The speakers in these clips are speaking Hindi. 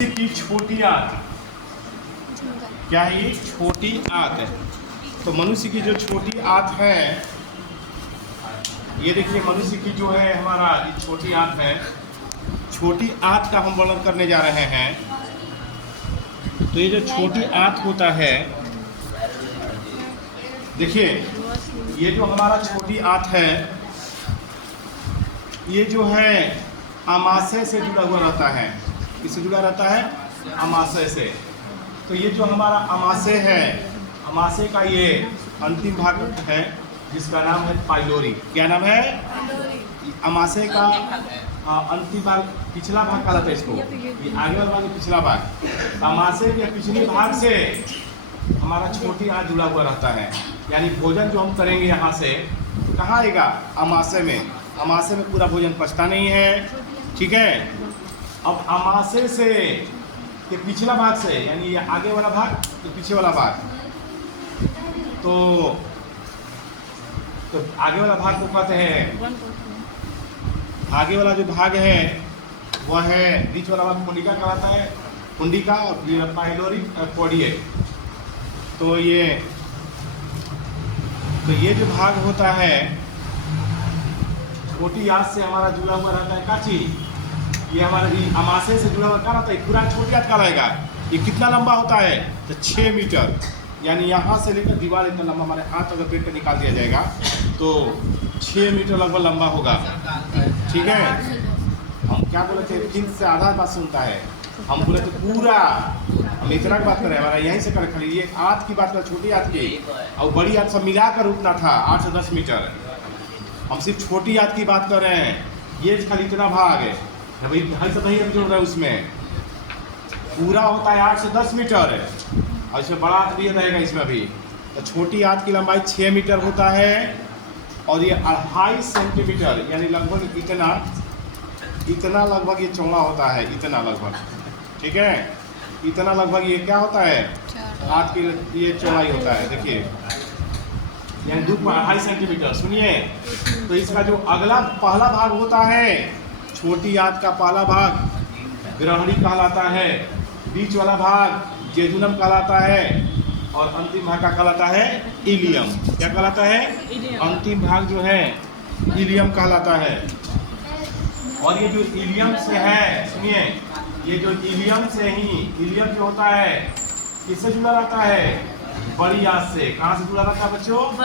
की छोटी आंत, क्या है ये? छोटी आंत। तो मनुष्य की जो छोटी आंत है, ये देखिए मनुष्य की जो है हमारा ये छोटी आंत है। छोटी आंत का हम वर्णन करने जा रहे हैं। तो ये जो छोटी आंत होता है, देखिए ये जो हमारा छोटी आंत है, ये जो है अमाशय से जुड़ा हुआ रहता है। किससे जुड़ा रहता है? अमाशय से। तो ये जो हमारा अमाशय है, अमाशय का ये अंतिम भाग है जिसका नाम है पाइलोरी। क्या नाम है? अमाशय का अंतिम भाग, पिछला भाग कहलाता है इसको। ये आगे वाला भाग पिछला भाग। अमाशय के पिछले भाग से हमारा छोटी आंत जुड़ा हुआ रहता है। यानी भोजन जो हम करेंगे यहाँ से कहाँ आएगा? अमाशय में। अमाशय में पूरा भोजन पचता नहीं है, ठीक है। अब अमाशय से ये पिछला भाग से, यानी ये आगे वाला भाग, ये पीछे वाला भाग, तो आगे वाला भाग को कहते हैं, आगे वाला जो भाग है वह है, बीच वाला भाग कुंडिका कहलाता है, कुंडिका, और पाइलोरी पोडिएट। तो ये जो भाग होता है छोटी आंत से हमारा जुड़ा हुआ रहता है। का चीज? ये हमारा अमाशय से जुड़ा हुआ क्या रहता है? पूरा छोटी आंत का रहेगा। ये कितना लंबा होता है? तो 6 मीटर। यानी यहाँ से लेकर दीवार इतना लंबा, हमारे हाथ अगर पेट पे निकाल दिया जाएगा तो 6 मीटर लगभग लंबा होगा, ठीक है। हम क्या बोले थे? 3 से आधा बात सुनता है। हम बोले तो पूरा, हम इतना बात कर रहे हैं, हमारा यहीं से कर खाली ये आंत की बात कर, छोटी आंत की और बड़ी आंत सब मिलाकर उठना था 8 से 10 मीटर। हम सिर्फ छोटी आंत की बात कर रहे हैं। ये खाली इतना भाग है भाई, ढाई से नहीं जोड़ रहे हैं, उसमें पूरा होता है 8 से 10 मीटर, और इसमें बड़ा आंत भी रहेगा इसमें भी। तो छोटी आंत की लंबाई 6 मीटर होता है और ये 2.5 सेंटीमीटर, यानी लगभग इतना लगभग ये चौड़ा होता है, इतना लगभग, ठीक है। इतना लगभग ये क्या होता है? आंत की ये चौड़ाई होता है, देखिए, यानी 2.5 सेंटीमीटर। सुनिए, तो इसका जो अगला पहला भाग होता है, छोटी आंत का पहला भाग ग्रहणी कहलाता है, बीच वाला भाग जेजुनम कहलाता है, और अंतिम भाग का कहलाता है इलियम। क्या कहलाता है? अंतिम भाग जो है इलियम कहलाता है। और ये जो इलियम से है, सुनिए, ये जो इलियम से ही, इलियम जो होता है किससे जुड़ा रहता है? बड़ी आंत से। कहाँ से जुड़ा रहता है बच्चों?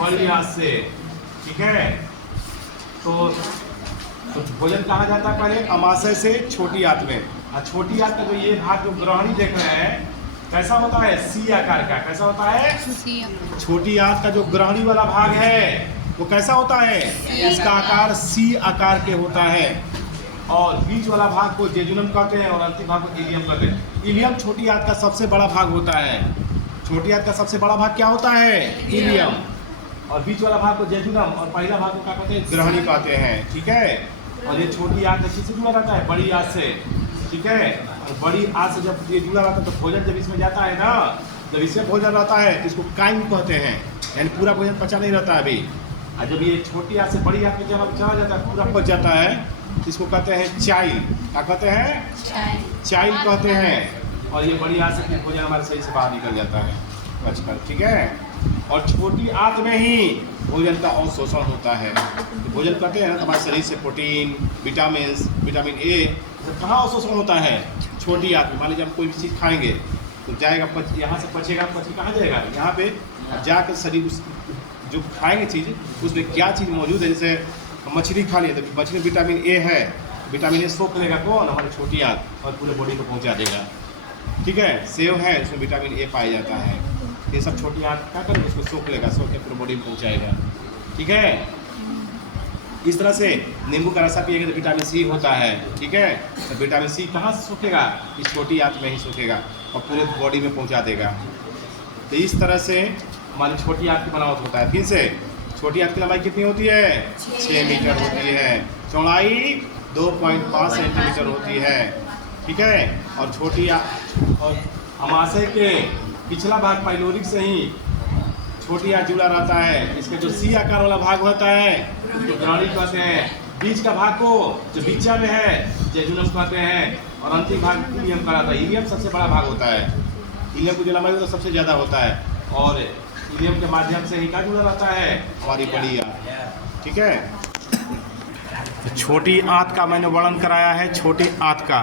बड़ी आंत से, ठीक है। तो भोजन कहाँ जाता है? पहले अमाशय से छोटी आंत में। और छोटी आंत का जो ये भाग जो ग्रहणी देख रहे हैं कैसा होता है? सी आकार का। कैसा होता है? छोटी आंत का जो ग्रहणी वाला भाग है वो कैसा होता है? इसका आकार सी आकार के होता है, और बीच वाला भाग को जेजुनम कहते हैं और अंतिम भाग को इलियम कहते हैं। इलियम छोटी आंत का सबसे बड़ा भाग होता है। छोटी आंत का सबसे बड़ा भाग क्या होता है? इलियम। और बीच वाला भाग को जेजुनम, और पहला भाग को क्या कहते हैं? ग्रहणी कहते हैं, ठीक है। और ये छोटी आंत किससे जुड़ा रहता है? बड़ी आंत से, ठीक है। और बड़ी आंत से जब ये जुड़ा रहता है तो भोजन जब इसमें जाता है ना, जब इसमें भोजन रहता है तो इसको काइम कहते हैं, यानी पूरा भोजन पचा नहीं रहता है अभी। और जब ये छोटी आंत से बड़ी आंत में जब चला जाता है, पूरा पच जाता है, इसको कहते हैं चाइल। क्या कहते हैं? चाइल कहते हैं। और ये बड़ी आंत से भोजन हमारे शरीर से बाहर निकल जाता है पचकर, ठीक है। और छोटी आंत में ही भोजन का अवशोषण होता है। तो भोजन करते हैं ना, हमारे शरीर से प्रोटीन, विटामिन ए सब कहाँ अवशोषण होता है? छोटी आंत में। मान लीजिए हम कोई भी चीज़ खाएंगे तो जाएगा, यहाँ से पचेगा, पच कहाँ जाएगा? यहाँ पे जाकर शरीर उस जो खाएंगे चीज़ उसमें क्या चीज़ मौजूद है। जैसे मछली खा लिया तो मछली में विटामिन ए है, विटामिन ए सोख लेगा कौन? हमारी छोटी आंत, और पूरे बॉडी को पहुँचा देगा, ठीक है। सेव है, उसमें विटामिन ए पाया जाता है। ये सब छोटी आंत क्या करेगा? उसको सोख लेगा, सोख के पूरे बॉडी में पहुँचाएगा, ठीक है। इस तरह से नींबू का रसा पिएगा तो विटामिन सी होता है, ठीक है। तो विटामिन सी कहाँ से सूखेगा? इस छोटी आंत में ही सूखेगा और पूरे बॉडी में पहुँचा देगा। तो इस तरह से हमारी छोटी आंत की बनावट होता है। फिर से छोटी आंत की लंबाई कितनी होती है? 6 मीटर होती है, चौड़ाई 2.5 सेंटीमीटर होती है, ठीक है। और छोटी और अमाशय के पिछला भाग पाइलोरिक से ही छोटी आंत जुड़ा रहता है। इसके जो सी आकार वाला भाग होता है उसको ग्रहणी कहते हैं। बीच का भाग को जो बीचा में है जेजुनम कहते हैं, और अंतिम भाग हीलियम कहलाता है। हीलियम सबसे बड़ा भाग होता है, हीलियम की जो लंबाई होता है सबसे ज़्यादा होता है, और हीलियम के माध्यम से ही क्या जुड़ा रहता है, हमारी बड़ी आंत। ठीक है, तो छोटी आंत का मैंने वर्णन कराया है, छोटी आंत का।